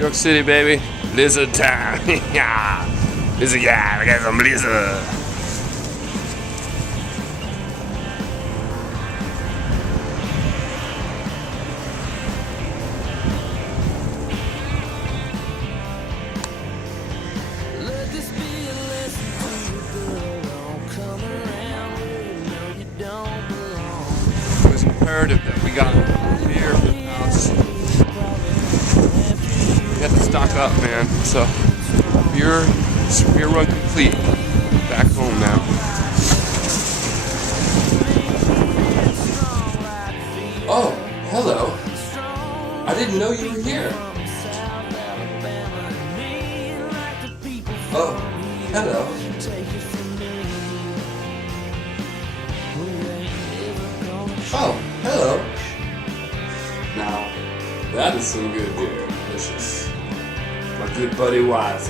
York City, baby. Lizard time. Yeah. Lizard, yeah. I got some lizard. It was imperative that we got beer for the house. We had to stock up, man. So beer run complete. Back home now. Oh, hello. I didn't know you were here. Oh, hello. Oh, hello. Now, that is some good beer. Delicious. My good buddy Wise.